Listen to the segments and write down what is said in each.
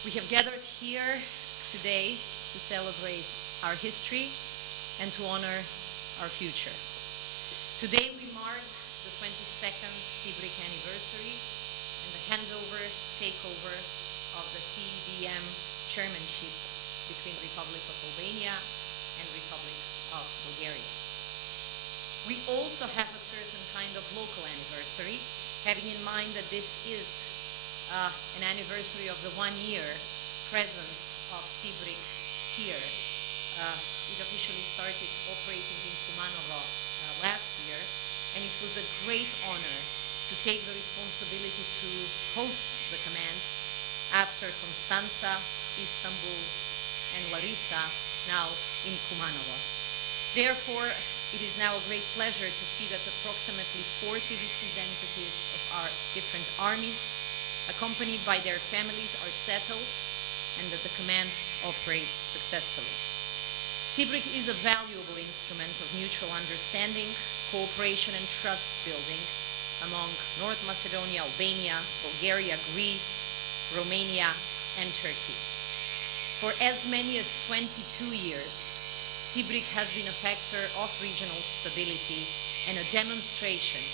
We have gathered here today to celebrate our history and to honor our future. Today we mark the 22nd CBRIC anniversary and the handover, takeover of the CBM chairmanship between Republic of Albania and Republic of Bulgaria. We also have a certain kind of local anniversary, having in mind that this is an anniversary of the 1-year presence of CBRIC here. It officially started operating in Kumanovo last year, and it was a great honor to take the responsibility to host the command after Constanza, Istanbul, and Larissa, now in Kumanovo. Therefore, it is now a great pleasure to see that approximately 40 representatives of our different armies, accompanied by their families, are settled and that the command operates successfully. CBRIC is a valuable instrument of mutual understanding, cooperation and trust building among North Macedonia, Albania, Bulgaria, Greece, Romania, and Turkey. For as many as 22 years, CBRIC has been a factor of regional stability and a demonstration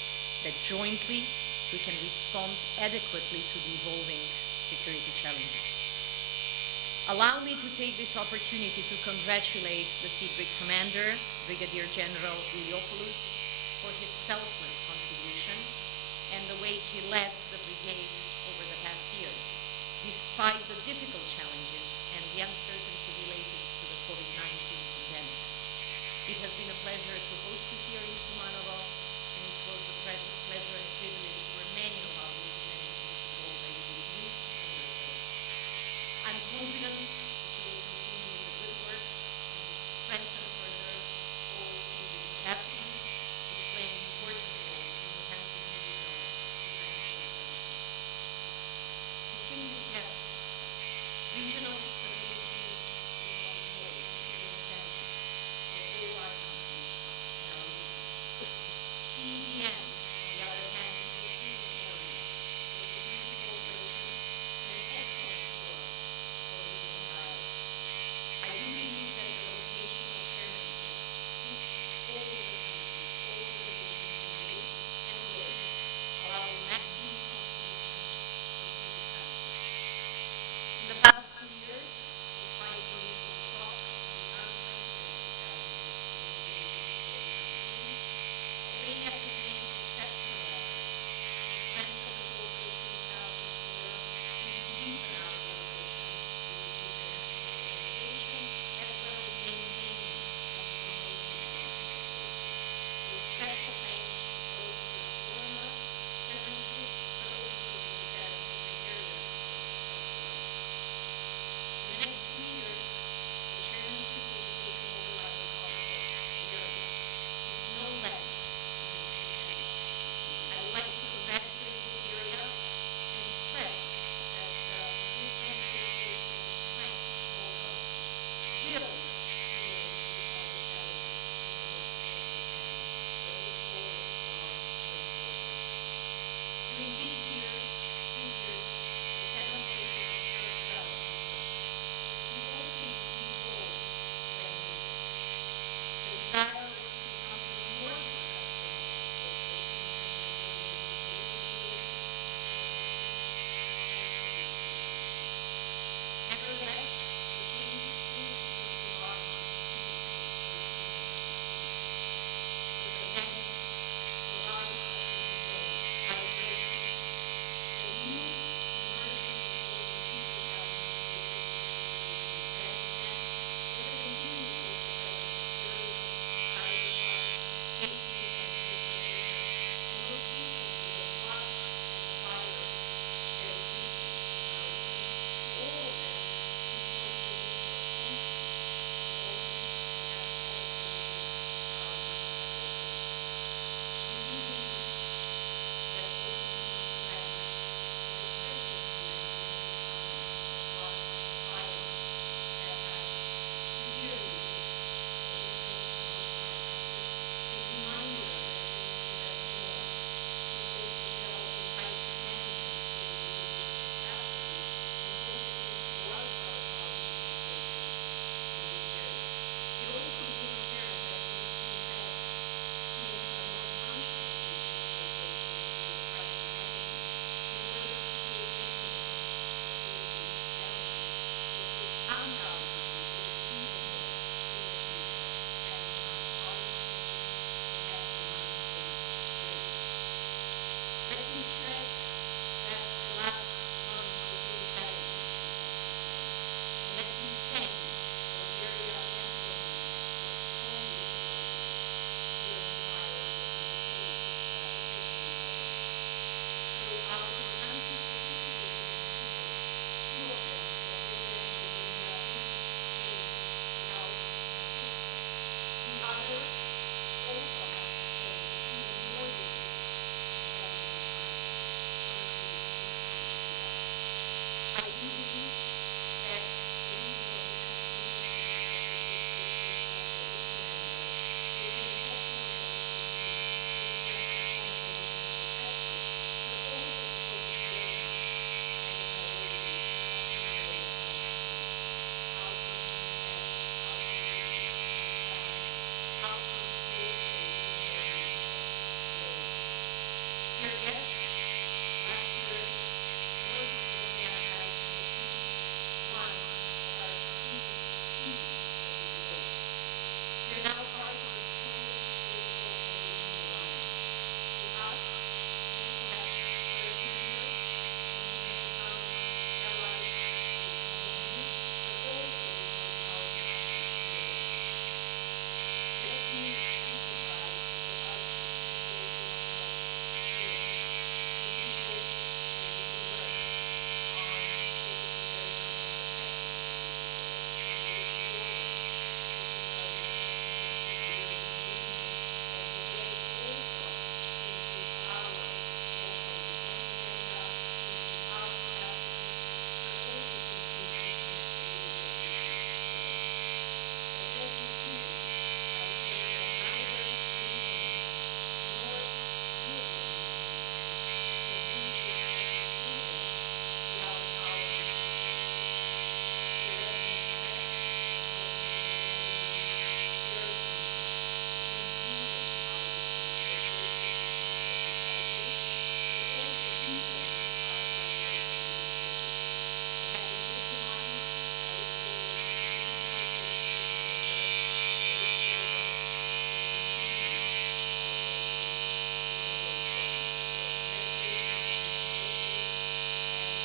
that jointly we can respond adequately to the evolving security challenges. Allow me to take this opportunity to congratulate the CBRIC commander, Brigadier General Iliopoulos, for his selfless contribution and the way he led the brigade over the past year, despite the difficult challenges and the uncertainty related to the COVID-19 pandemics. It has been a pleasure to host you here in Kumanovo, and it was a pleasure